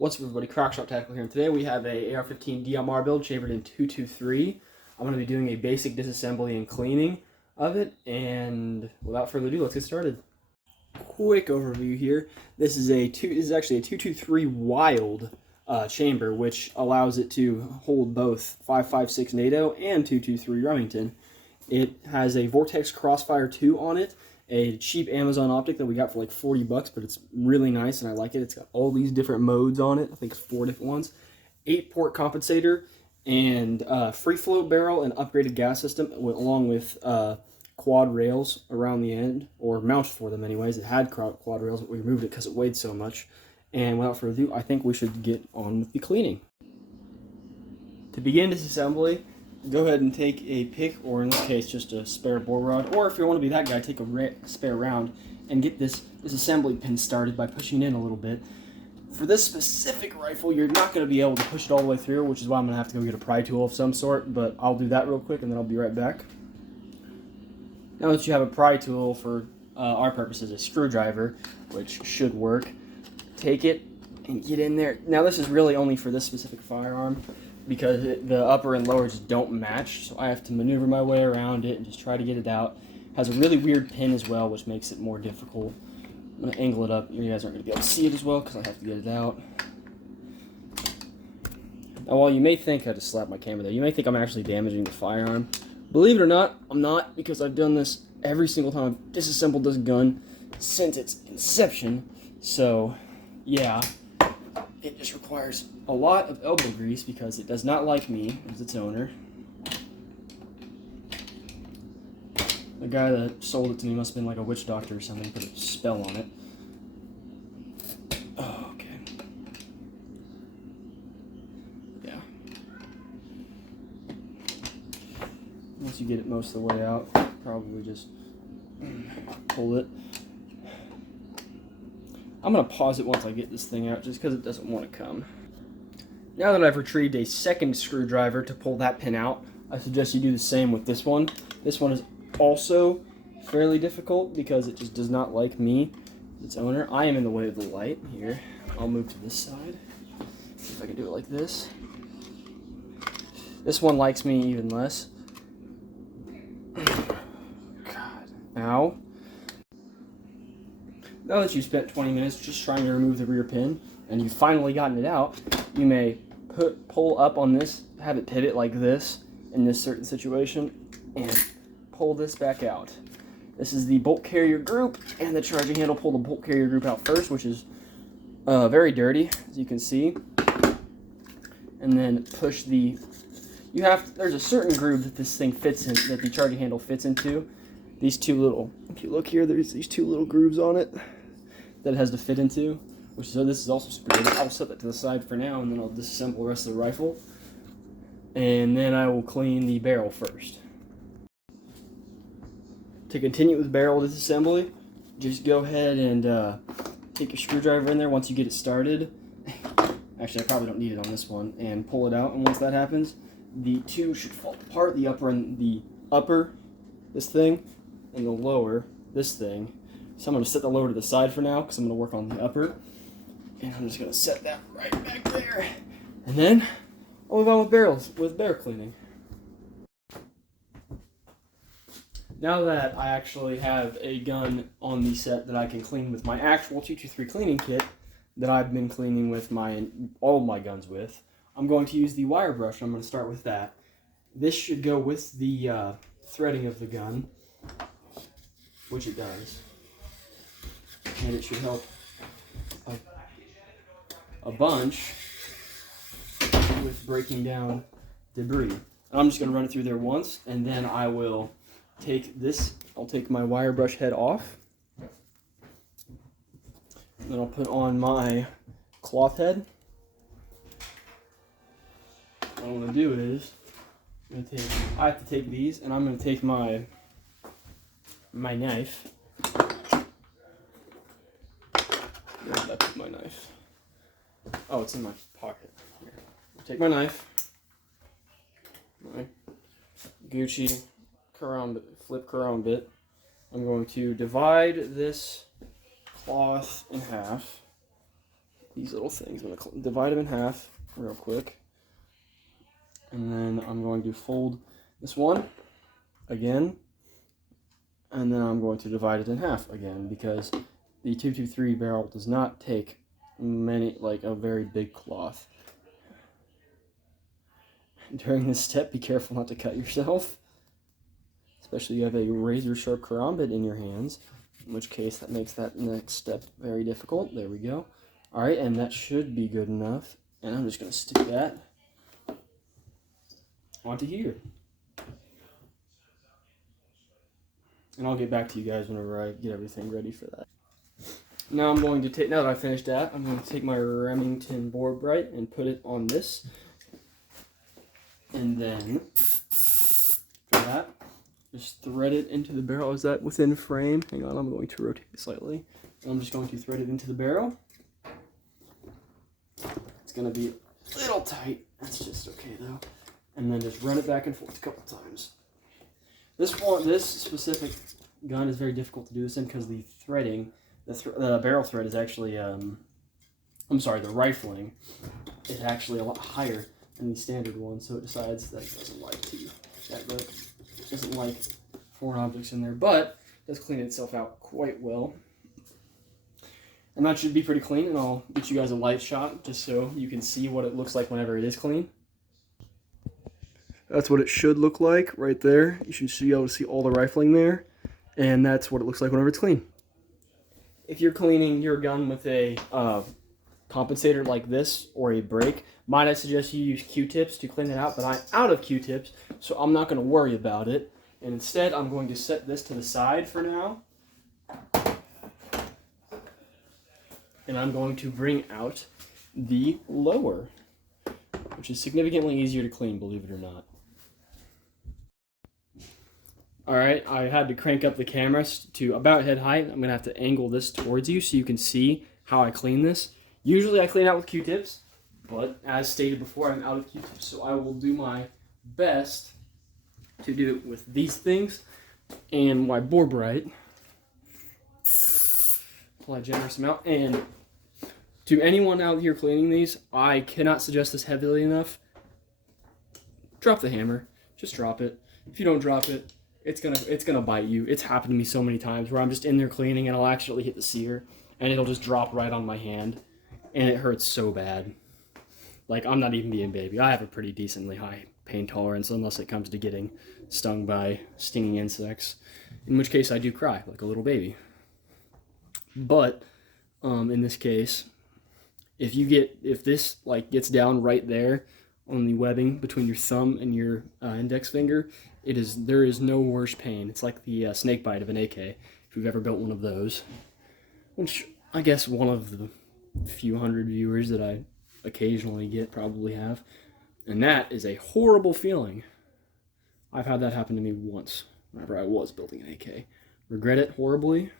What's up, everybody? Crockshot Tackle here, and today we have a AR-15 DMR build chambered in 223. I'm going to be doing a basic disassembly and cleaning of it, and without further ado, let's get started. Quick overview here. This is actually a 223 Wild chamber, which allows it to hold both 5.56 NATO and 223 Remington. It has a Vortex Crossfire 2 on it, a cheap Amazon optic that we got for like 40 bucks, but it's really nice and I like it. It's got all these different modes on it. I think it's 4 different ones. 8-port compensator and free float barrel and upgraded gas system along with quad rails around the end, or mounted for them anyways. It had quad rails, but we removed it because it weighed so much. And without further ado, I think we should get on with the cleaning. To begin disassembly, go ahead and take a pick, or in this case just a spare bore rod, or if you want to be that guy, take a spare round and get this assembly pin started by pushing in a little bit. For this specific rifle, you're not going to be able to push it all the way through, which is why I'm going to have to go get a pry tool of some sort, but I'll do that real quick and then I'll be right back. Now that you have a pry tool, for our purposes, a screwdriver, which should work, take it and get in there. Now this is really only for this specific firearm, because the upper and lower just don't match, so I have to maneuver my way around it and just try to get it out. It has a really weird pin as well, which makes it more difficult. I'm going to angle it up. You guys aren't going to be able to see it as well because I have to get it out. Now, while you may think I just slapped my camera there, you may think I'm actually damaging the firearm. Believe it or not, I'm not, because I've done this every single time I've disassembled this gun since its inception. So, yeah. It just requires a lot of elbow grease because it does not like me as its owner. The guy that sold it to me must have been like a witch doctor or something, put a spell on it. Oh, okay. Yeah. Once you get it most of the way out, probably just pull it. I'm going to pause it once I get this thing out, just because it doesn't want to come. Now that I've retrieved a second screwdriver to pull that pin out, I suggest you do the same with this one. This one is also fairly difficult because it just does not like me, its owner. I am in the way of the light here. I'll move to this side. See if I can do it like this. This one likes me even less. God. Ow. Now that you've spent 20 minutes just trying to remove the rear pin, and you've finally gotten it out, you may pull up on this, have it pivot like this in this certain situation, and pull this back out. This is the bolt carrier group and the charging handle. Pull the bolt carrier group out first, which is very dirty, as you can see. And then push the... there's a certain groove that this thing fits in, that the charging handle fits into. These two little, if you look here, there's these two little grooves on it that it has to fit into, so this is also super good. I'll set that to the side for now, and then I'll disassemble the rest of the rifle. And then I will clean the barrel first. To continue with barrel disassembly, just go ahead and take your screwdriver in there once you get it started. Actually, I probably don't need it on this one, and pull it out, and once that happens, the two should fall apart, the upper, this thing, and the lower, this thing. So I'm going to set the lower to the side for now because I'm going to work on the upper. And I'm just going to set that right back there. And then I'll move on with barrel cleaning. Now that I actually have a gun on the set that I can clean with my actual 223 cleaning kit that I've been cleaning with all my guns with, I'm going to use the wire brush. I'm going to start with that. This should go with the threading of the gun, which it does. And it should help a bunch with breaking down debris. I'm just going to run it through there once, and then I will take this. I'll take my wire brush head off. And then I'll put on my cloth head. What I'm going to do is, I have to take these, and I'm going to take my knife. Where did I put my knife? Oh, it's in my pocket. Here. I'll take my knife, my Gucci flip Quran bit. I'm going to divide this cloth in half. these little things. I'm going to divide them in half real quick. And then I'm going to fold this one again. And then I'm going to divide it in half again, because the 223 barrel does not take a very big cloth. During this step, be careful not to cut yourself, especially if you have a razor sharp karambit in your hands, in which case that makes that next step very difficult. There we go. All right, and that should be good enough. And I'm just going to stick that onto here. And I'll get back to you guys whenever I get everything ready for that. Now I'm going to take, now that I finished that, I'm going to take my Remington bore bright and put it on this. And then, for that, just thread it into the barrel. Is that within frame? Hang on, I'm going to rotate it slightly. I'm just going to thread it into the barrel. It's going to be a little tight. That's just okay though. And then just run it back and forth a couple times. This specific gun is very difficult to do this in because the threading, the barrel thread is actually, the rifling is actually a lot higher than the standard one, so it decides that it doesn't like foreign objects in there, but it does clean itself out quite well. And that should be pretty clean, and I'll get you guys a light shot just so you can see what it looks like whenever it is clean. That's what it should look like right there. You should be able to see all the rifling there, and that's what it looks like whenever it's clean. If you're cleaning your gun with a compensator like this or a brake, might I suggest you use Q-tips to clean it out, but I'm out of Q-tips, so I'm not going to worry about it. And instead, I'm going to set this to the side for now. And I'm going to bring out the lower, which is significantly easier to clean, believe it or not. Alright, I had to crank up the camera to about head height. I'm going to have to angle this towards you so you can see how I clean this. Usually I clean out with Q-tips, but as stated before, I'm out of Q-tips, so I will do my best to do it with these things and my bore bright. Apply a generous amount. And to anyone out here cleaning these, I cannot suggest this heavily enough. Drop the hammer. Just drop it. If you don't drop it, it's gonna bite you. It's happened to me so many times where I'm just in there cleaning and I'll actually hit the sear and it'll just drop right on my hand and it hurts so bad. Like, I'm not even being baby. I have a pretty decently high pain tolerance unless it comes to getting stung by stinging insects, in which case I do cry like a little baby. But in this case, if this gets down right there on the webbing between your thumb and your index finger, there is no worse pain. It's like the snake bite of an AK, if you've ever built one of those, which I guess one of the few hundred viewers that I occasionally get probably have, and that is a horrible feeling. I've had that happen to me once whenever I was building an AK. Regret it horribly.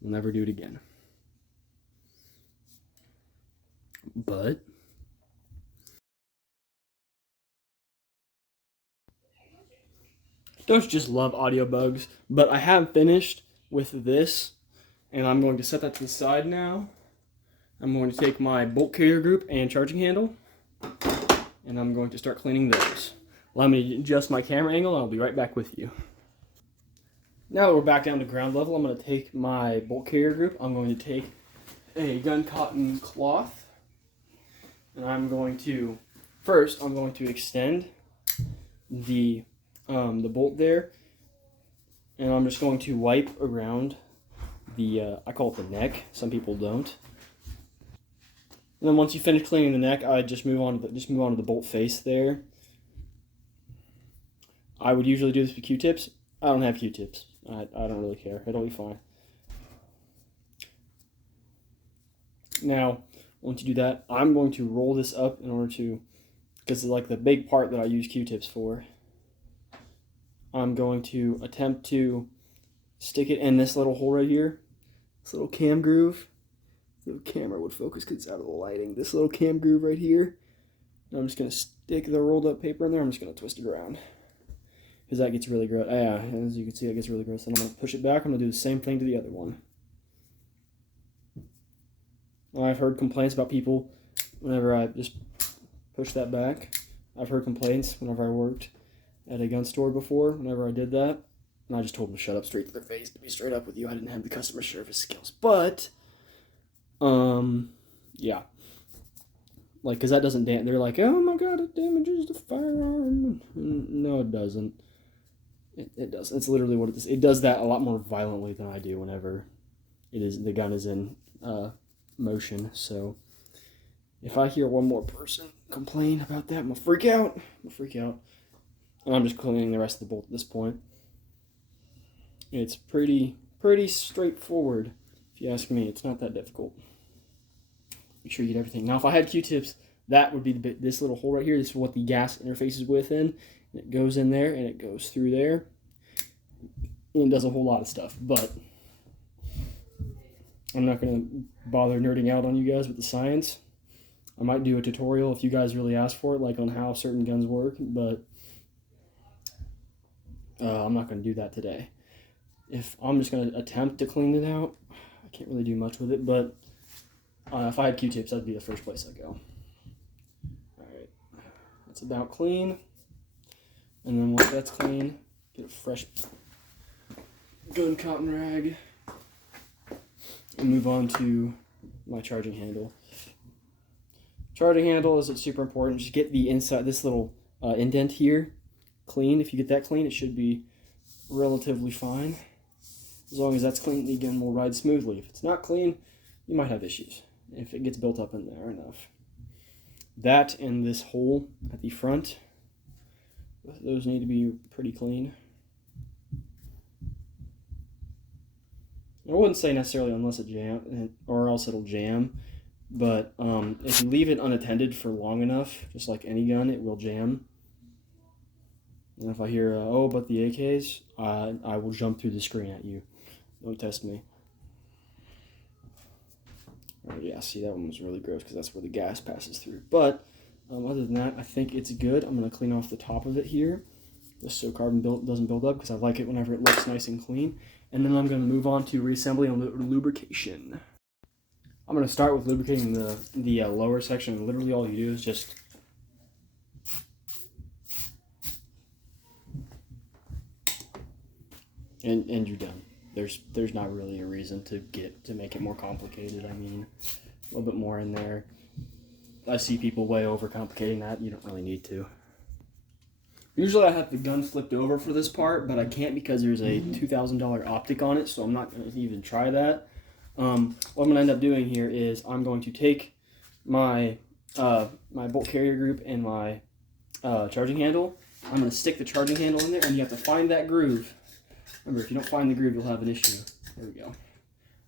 Will never do it again. But don't just love audio bugs, but I have finished with this, and I'm going to set that to the side now. I'm going to take my bolt carrier group and charging handle, and I'm going to start cleaning those. Let me adjust my camera angle, and I'll be right back with you. Now that we're back down to ground level, I'm going to take my bolt carrier group. I'm going to take a gun cotton cloth, and I'm going to extend the bolt there, and I'm just going to wipe around the, I call it the neck, some people don't. And then once you finish cleaning the neck, I just move on to the bolt face there. I would usually do this with Q-tips. I don't have Q-tips. I don't really care. It'll be fine. Now, once you do that, I'm going to roll this up in order to, because it's like the big part that I use Q-tips for. I'm going to attempt to stick it in this little hole right here, this little cam groove. The camera would focus because it's out of the lighting. This little cam groove right here. And I'm just going to stick the rolled up paper in there. I'm just going to twist it around because that gets really gross. Yeah, as you can see, that gets really gross. Then I'm going to push it back. I'm going to do the same thing to the other one. I've heard complaints about people whenever I just push that back. I've heard complaints whenever I worked at a gun store before, whenever I did that. And I just told them to shut up straight to their face. To be straight up with you, I didn't have the customer service skills. But, yeah. Like, because that doesn't damage. They're like, oh my god, it damages the firearm. No, it doesn't. It doesn't. It's literally what it is. It does that a lot more violently than I do whenever the gun is in motion. So if I hear one more person complain about that, I'm gonna freak out. And I'm just cleaning the rest of the bolt at this point. It's pretty straightforward, if you ask me. It's not that difficult. Make sure you get everything. Now, if I had Q-tips, that would be this little hole right here. This is what the gas interface is within. It goes in there, and it goes through there. And it does a whole lot of stuff. But I'm not going to bother nerding out on you guys with the science. I might do a tutorial if you guys really ask for it, like on how certain guns work. But I'm not going to do that today. If I'm just going to attempt to clean it out, I can't really do much with it. But if I had Q-tips, that'd be the first place I'd go. Alright, that's about clean. And then once that's clean, get a fresh gun cotton rag and move on to my charging handle. Charging handle is super important. Just get the inside, this little indent here clean. If you get that clean, it should be relatively fine. As long as that's clean, the gun will ride smoothly. If it's not clean, you might have issues if it gets built up in there enough. That and this hole at the front, those need to be pretty clean. I wouldn't say necessarily unless it jam, or else it'll jam, but if you leave it unattended for long enough, just like any gun, it will jam. And if I hear, oh, but the AKs, I will jump through the screen at you. Don't test me. Oh, yeah, see, that one was really gross because that's where the gas passes through. But other than that, I think it's good. I'm going to clean off the top of it here, just so carbon doesn't build up, because I like it whenever it looks nice and clean. And then I'm going to move on to reassembly and lubrication. I'm going to start with lubricating the lower section. And literally all you do is just and you're done. There's not really a reason to make it more complicated. I mean, a little bit more in there. I see people way overcomplicating that. You don't really need to. Usually I have the gun flipped over for this part, but I can't because there's a $2,000 optic on it, so I'm not going to even try that. What I'm going to end up doing here is I'm going to take my my bolt carrier group and my charging handle. I'm going to stick the charging handle in there, and you have to find that groove. Remember, if you don't find the groove, you'll have an issue. There we go.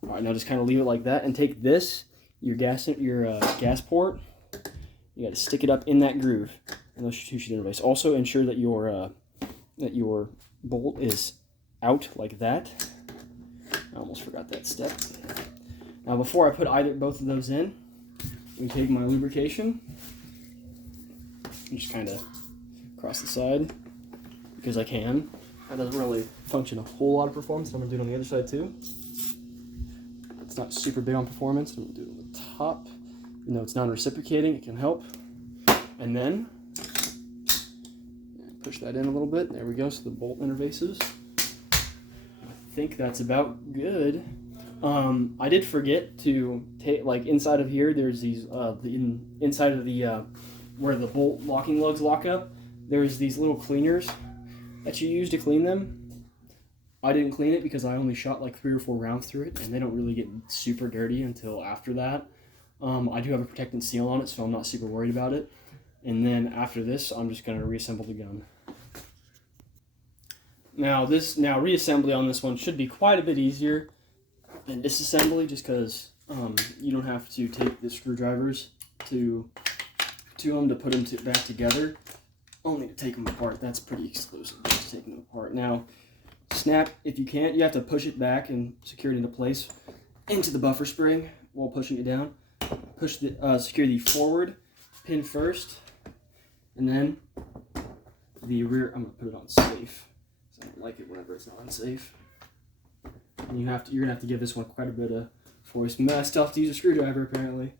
All right, now just kind of leave it like that, and take this, your gas port. You got to stick it up in that groove, and those two should interface. Also, ensure that your bolt is out like that. I almost forgot that step. Now, before I put both of those in, we take my lubrication and just kind of across the side because I can. That doesn't really function a whole lot of performance, so I'm going to do it on the other side too. It's not super big on performance. I'm going to do it on the top. You know, it's non-reciprocating, it can help. And then push that in a little bit. There we go, so the bolt interfaces. I think that's about good. I did forget to take, like, inside of here, there's these, inside of the, where the bolt locking lugs lock up, there's these little cleaners that you use to clean them. I didn't clean it because I only shot like 3 or 4 rounds through it, and they don't really get super dirty until after that. I do have a protectant seal on it, so I'm not super worried about it. And then after this, I'm just going to reassemble the gun. Now reassembly on this one should be quite a bit easier than disassembly, just because you don't have to take the screwdrivers to them to put them back together. Only to take them apart. That's pretty exclusive, just taking them apart. Now, snap, if you can't, you have to push it back and secure it into place into the buffer spring while pushing it down. Push the secure the forward pin first, and then the rear. I'm gonna put it on safe. So I don't like it whenever it's not on safe. And you're gonna have to give this one quite a bit of Voice messed up to use a screwdriver, apparently.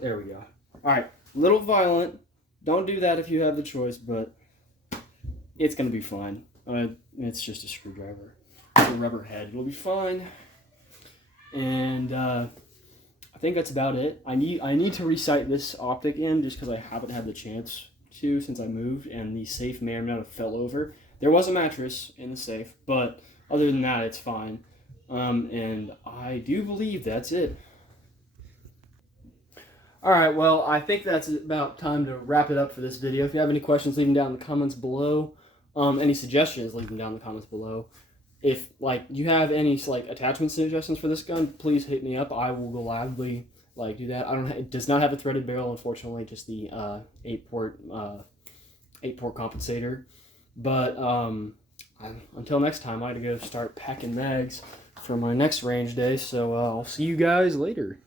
There we go. Alright, little violent. Don't do that if you have the choice, but it's going to be fine. It's just a screwdriver. It's a rubber head. It'll be fine. And I think that's about it. I need to resight this optic in just because I haven't had the chance to since I moved, and the safe may or may not have fell over. There was a mattress in the safe, but other than that, it's fine. And I do believe that's it. Alright, well, I think that's about time to wrap it up for this video. If you have any questions, leave them down in the comments below. Any suggestions, leave them down in the comments below. If, you have any, attachment suggestions for this gun, please hit me up. I will gladly, do that. It does not have a threaded barrel, unfortunately, just the 8-port compensator. But, until next time, I gotta go start packing mags for my next range day, so I'll see you guys later.